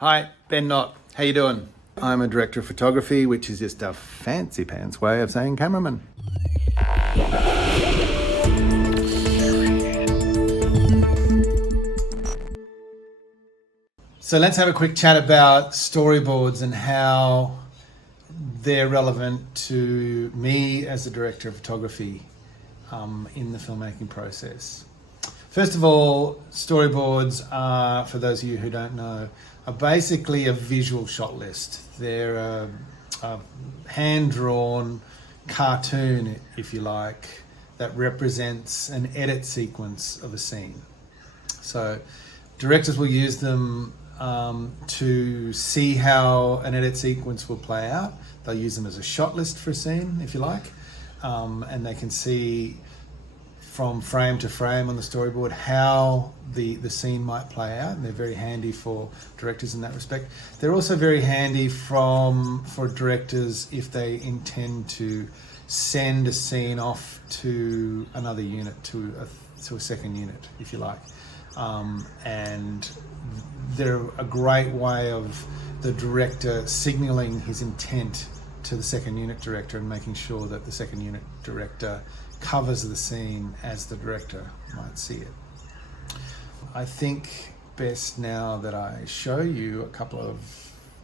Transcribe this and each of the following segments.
Hi, Ben Nott. How you doing? I'm a director of photography, which is just a fancy pants way of saying cameraman. So let's have a quick chat about storyboards and how they're relevant to me as the director of photography in the filmmaking process. First of all, storyboards are, for those of you who don't know, are basically a visual shot list. They're a hand-drawn cartoon, if you like, that represents an edit sequence of a scene. So directors will use them to see how an edit sequence will play out. They'll use them as a shot list for a scene, if you like, and they can see from frame to frame on the storyboard how the scene might play out, and they're very handy for directors in that respect. They're also very handy for directors if they intend to send a scene off to another unit, to a second unit, if you like. And they're a great way of the director signalling his intent to the second unit director and making sure that the second unit director covers the scene as the director might see it. I think best now that I show you a couple of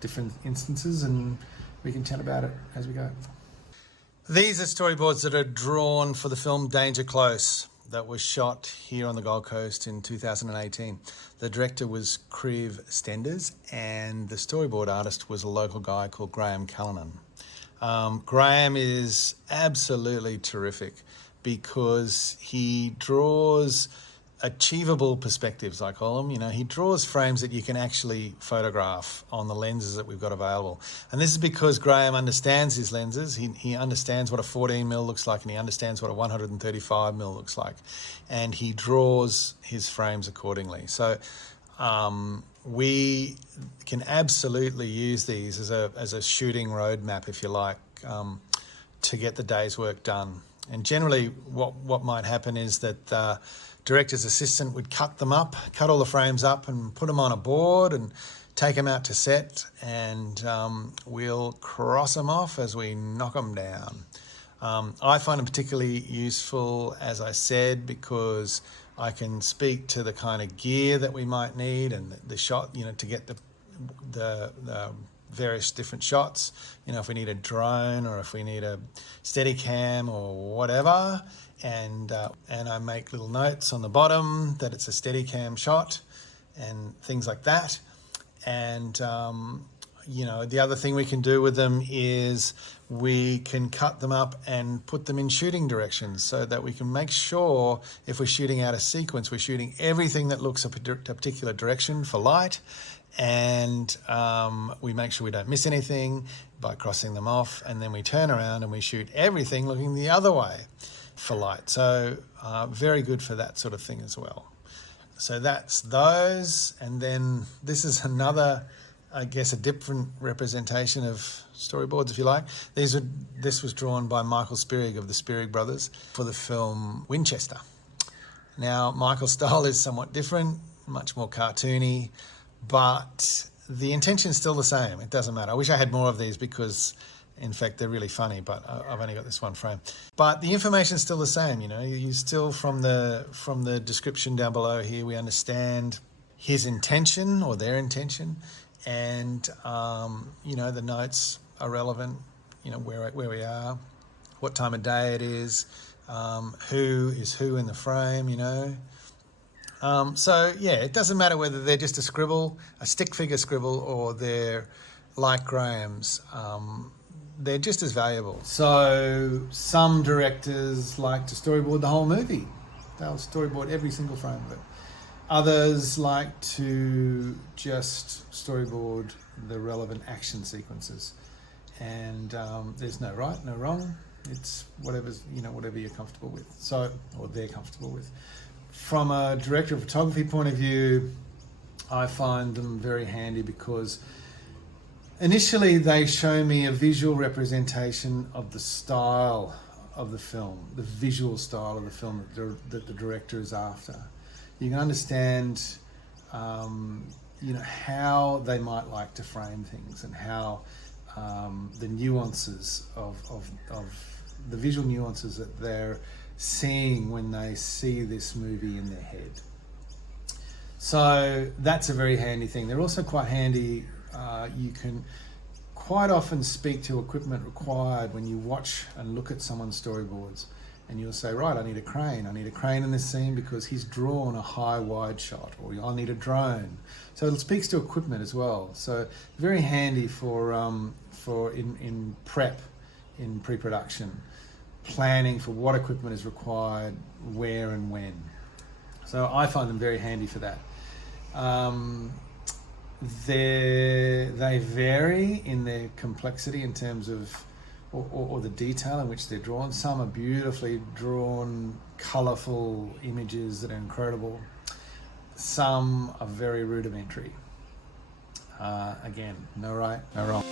different instances and we can chat about it as we go. These are storyboards that are drawn for the film Danger Close that was shot here on the Gold Coast in 2018. The director was Kriv Stenders and the storyboard artist was a local guy called Graham Callanan. Graham is absolutely terrific because he draws achievable perspectives, I call them. You know, he draws frames that you can actually photograph on the lenses that we've got available. And this is because Graham understands his lenses. He understands what a 14mm looks like and he understands what a 135mm looks like. And he draws his frames accordingly. So we can absolutely use these as a shooting roadmap, if you like, to get the day's work done. And generally what might happen is that the director's assistant would cut all the frames up and put them on a board and take them out to set, and we'll cross them off as we knock them down. I find them particularly useful, as I said, because I can speak to the kind of gear that we might need and the shot, you know, to get the various different shots. You know, if we need a drone or if we need a Steadicam or whatever, and I make little notes on the bottom that it's a Steadicam shot and things like that. And you know, the other thing we can do with them is we can cut them up and put them in shooting directions so that we can make sure if we're shooting out a sequence, we're shooting everything that looks a particular direction for light, and we make sure we don't miss anything by crossing them off, and then we turn around and we shoot everything looking the other way for light. So very good for that sort of thing as well. So that's those, and then this is another, I guess, a different representation of storyboards, if you like. This was drawn by Michael Spierig of the Spierig Brothers for the film Winchester. Now, Michael's style is somewhat different, much more cartoony, but the intention's still the same. It doesn't matter. I wish I had more of these because, in fact, they're really funny, but I've only got this one frame. But the information's still the same, you know. You still, from the description down below here, we understand his intention or their intention, and you know, the notes are relevant, you know, where we are, what time of day it is, who is who in the frame, you know. So yeah, it doesn't matter whether they're just a scribble, a stick figure scribble, or they're like Graham's. They're just as valuable. So some directors like to storyboard the whole movie. They'll storyboard every single frame of it. Others like to just storyboard the relevant action sequences. And there's no right, no wrong. It's whatever you're comfortable with. So, or they're comfortable with. From a director of photography point of view, I find them very handy because initially they show me a visual representation of the style of the film, the visual style of the film that the director is after. You can understand how they might like to frame things, and how the nuances of the visual nuances that they're seeing when they see this movie in their head. So that's a very handy thing. They're also quite handy. You can quite often speak to equipment required when you watch and look at someone's storyboards, and you'll say, right, I need a crane. I need a crane in this scene because he's drawn a high wide shot, or I need a drone. So it speaks to equipment as well. So very handy for in prep, in pre-production, planning for what equipment is required, where and when. So I find them very handy for that. They vary in their complexity in terms of, or the detail in which they're drawn. Some are beautifully drawn, colourful images that are incredible. Some are very rudimentary. Again, no right, no wrong.